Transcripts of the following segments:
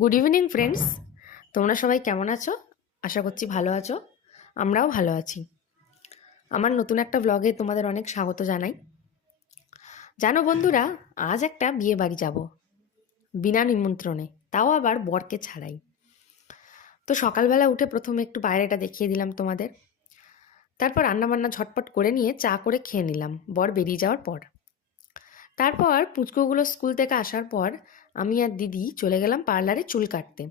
Good evening friends, তোমরা সবাই কেমন আছো? আশা করছি ভালো আছো। আমরাও ভালো আছি। আমার নতুন একটা ব্লগে তোমাদের অনেক স্বাগত জানাই। জানো বন্ধুরা, আজ একটা বিয়ে বাড়ি যাব, বিনা নিমন্ত্রণে, তাও আবার বরকে ছাড়াই। তো সকালবেলা উঠে প্রথমে একটু বাইরেটা দেখিয়ে দিলাম তোমাদের। তারপর রান্নাবান্না ঝটপট করে নিয়ে চা করে খেয়ে নিলাম বর বেরিয়ে যাওয়ার পর। তারপর পুচকুগুলো স্কুল থেকে আসার পর আমি আর দিদি চলে গেলাম পার্লারে চুল কাটতে।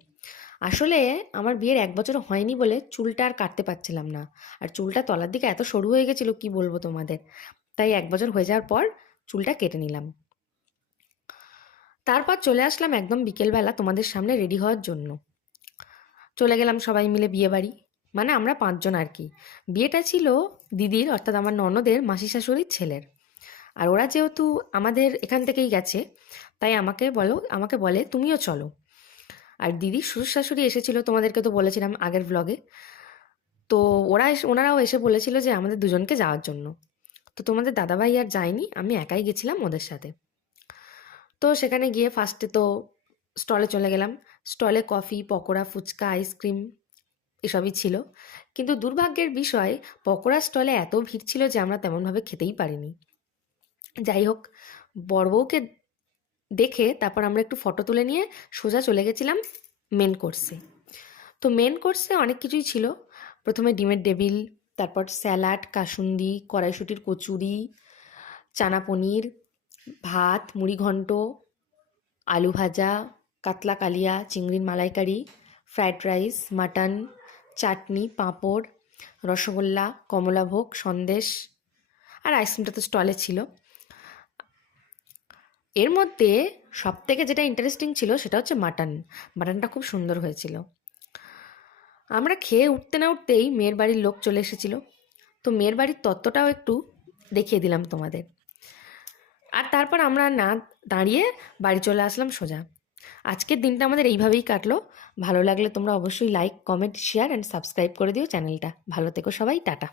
আসলে আমার বিয়ের 1 বছর হয়নি বলে চুলটা আর কাটতে পারছিলাম না। আর চুলটা তলার দিকে এত সরু হয়ে গেছিলো কি বলবো তোমাদের। তাই 1 বছর হয়ে যাওয়ার পর চুলটা কেটে নিলাম। তারপর চলে আসলাম একদম বিকেলবেলা তোমাদের সামনে রেডি হওয়ার জন্য। চলে গেলাম সবাই মিলে বিয়ে বাড়ি, মানে আমরা 5 জন আর কি। বিয়েটা ছিল দিদির, অর্থাৎ আমার ননদের মাসি শাশুড়ির ছেলের। আর ওরা যেহেতু আমাদের এখান থেকেই গেছে, তাই আমাকে বলে তুমিও চলো। আর দিদির শ্বশুর শাশুড়ি এসেছিল, তোমাদেরকে তো বলেছিলাম আগের ব্লগে। তো ওনারাও এসে বলেছিল যে আমাদের দুজনকে যাওয়ার জন্য। তো তোমাদের দাদাভাই আর যায়নি, আমি একাই গেছিলাম ওদের সাথে। তো সেখানে গিয়ে ফার্স্টে তো স্টলে চলে গেলাম। স্টলে কফি, পকোড়া, ফুচকা, আইসক্রিম এসবই ছিল। কিন্তু দুর্ভাগ্যের বিষয়, পকোড়া স্টলে এত ভিড় ছিল যে আমরা তেমনভাবে খেতেই পারিনি। যাই হোক, বড়বউকে দেখে তারপর আমরা একটু ফটো তুলে নিয়ে সোজা চলে গেছিলাম মেন কোর্সে। তো মেন কোর্সে অনেক কিছুই ছিল। প্রথমে ডিমের ডেভিল, তারপর স্যালাড, কাসুন্দি, কড়াইশুঁটির কচুরি, চানা পনির, ভাত, মুড়ি ঘন্ট, আলু ভাজা, কাতলা কালিয়া, চিংড়ির মালাইকারি, ফ্রায়েড রাইস, মাটন, চাটনি, পাঁপড়, রসগোল্লা, কমলাভোগ, সন্দেশ, আর আইসক্রিমটা তো স্টলে ছিল। এর মধ্যে সবথেকে যেটা ইন্টারেস্টিং ছিল সেটা হচ্ছে মাটনটা খুব সুন্দর হয়েছিল। আমরা খেয়ে উঠতে না উঠতেই মেয়ের বাড়ির লোক চলে এসেছিল। তো মেয়ের বাড়ির তত্ত্বটাও একটু দেখিয়ে দিলাম তোমাদের। আর তারপর আমরা না দাঁড়িয়ে বাড়ি চলে আসলাম সোজা। আজকের দিনটা আমাদের এইভাবেই কাটলো। ভালো লাগলে তোমরা অবশ্যই like, comment, share and subscribe করে দিও চ্যানেলটা। ভালো থেকো সবাই, টাটা।